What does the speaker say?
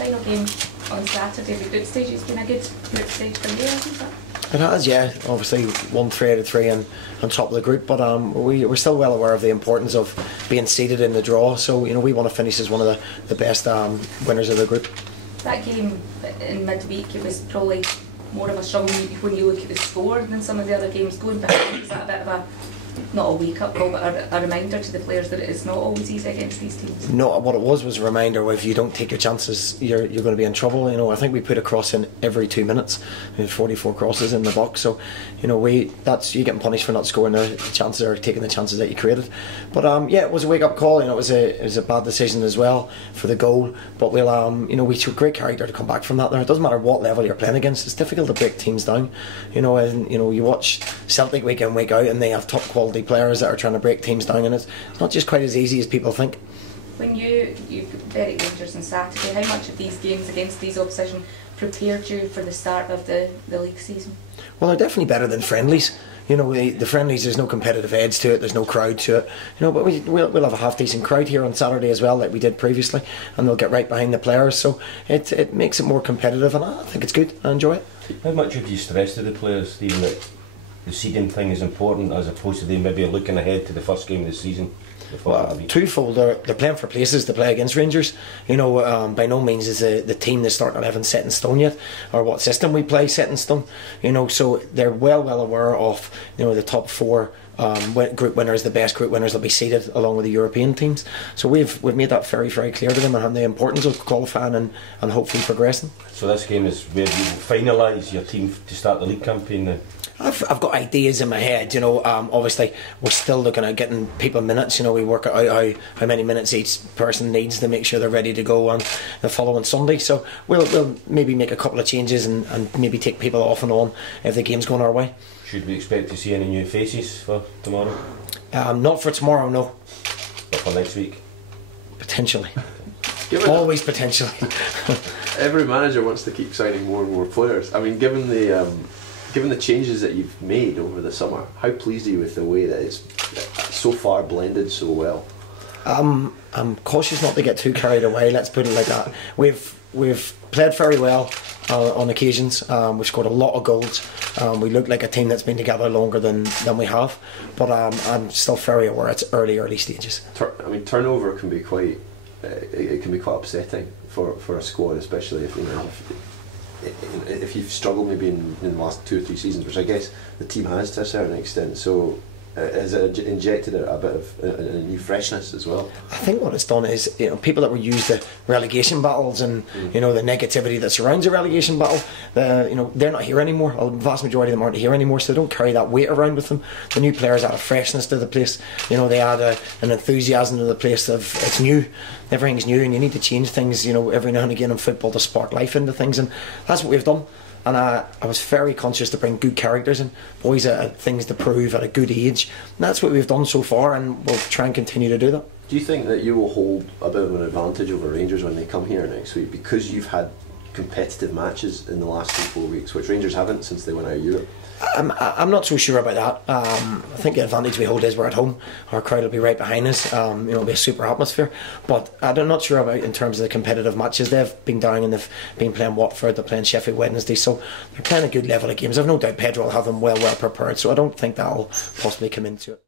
final game on Saturday, the group stage, it's been a good group stage for you, hasn't it? It has, yeah. Obviously, won 3 out of 3 and on top of the group, but we're still well aware of the importance of being seeded in the draw. So we want to finish as one of the best winners of the group. That game in midweek, it was probably more of a struggle when you look at the score than some of the other games going back. Was that a bit of a, not a wake-up call, but a reminder to the players that it's not always easy against these teams? No, what it was a reminder, if you don't take your chances, you're going to be in trouble. I think we put a cross in every 2 minutes. We had 44 crosses in the box, so you getting punished for not scoring the chances or taking the chances that you created. But yeah, it was a wake-up call. It was a bad decision as well for the goal. But we showed great character to come back from that. There, it doesn't matter what level you're playing against. It's difficult to break teams down. And you watch Celtic week in, week out, and they have top quality players that are trying to break teams down, and it's not just quite as easy as people think. When you Berwick Rangers on Saturday, how much of these games against these opposition prepared you for the start of the league season? Well, they're definitely better than friendlies. The friendlies, there's no competitive edge to it, there's no crowd to it. But we'll have a half decent crowd here on Saturday as well, like we did previously, and they'll get right behind the players, so it makes it more competitive, and I think it's good. I enjoy it. How much have you stressed to the players, Stephen, that the seeding thing is important as opposed to them maybe looking ahead to the first game of the season? Twofold. They're playing for places to play against Rangers. By no means is the team, the starting 11 set in stone yet, or what system we play set in stone. So they're well aware of the top 4 group winners, the best group winners will be seeded along with the European teams. So we've made that very, very clear to them, and the importance of qualifying and hopefully progressing. So this game is where you finalise your team to start the league campaign now? I've got ideas in my head. Obviously we're still looking at getting people minutes. We work out how many minutes each person needs to make sure they're ready to go on the following Sunday. So we'll maybe make a couple of changes and maybe take people off and on if the game's going our way. Should we expect to see any new faces for tomorrow? Not for tomorrow, no. But for next week? Potentially. Always potentially. Every manager wants to keep signing more and more players. I mean, given the changes that you've made over the summer, how pleased are you with the way that it's so far blended so well? I'm cautious not to get too carried away, let's put it like that. We've played very well on occasions. We've scored a lot of goals. We look like a team that's been together longer than we have, but I'm still very aware it's early stages. Turnover can be quite upsetting for a squad, especially if you've struggled maybe in the last 2 or 3 seasons, which I guess the team has to a certain extent. So has it injected a bit of a new freshness as well? I think what it's done is people that were used to relegation battles and the negativity that surrounds a relegation battle, they're not here anymore. The vast majority of them aren't here anymore, so they don't carry that weight around with them. The new players add a freshness to the place. They add an enthusiasm to the place of it's new. Everything's new, and you need to change things every now and again in football to spark life into things, and that's what we've done. And I was very conscious to bring good characters in, boys that had things to prove at a good age, and that's what we've done so far, and we'll try and continue to do that. Do you think that you will hold a bit of an advantage over Rangers when they come here next week, because you've had competitive matches in the last 3-4 weeks, which Rangers haven't since they went out of Europe? I'm not so sure about that. I think the advantage we hold is we're at home. Our crowd will be right behind us. It'll be a super atmosphere. But I'm not sure about in terms of the competitive matches. They've been down and they've been playing Watford. They're playing Sheffield Wednesday, so they're playing a good level of games. I've no doubt Pedro will have them well prepared. So I don't think that'll possibly come into it.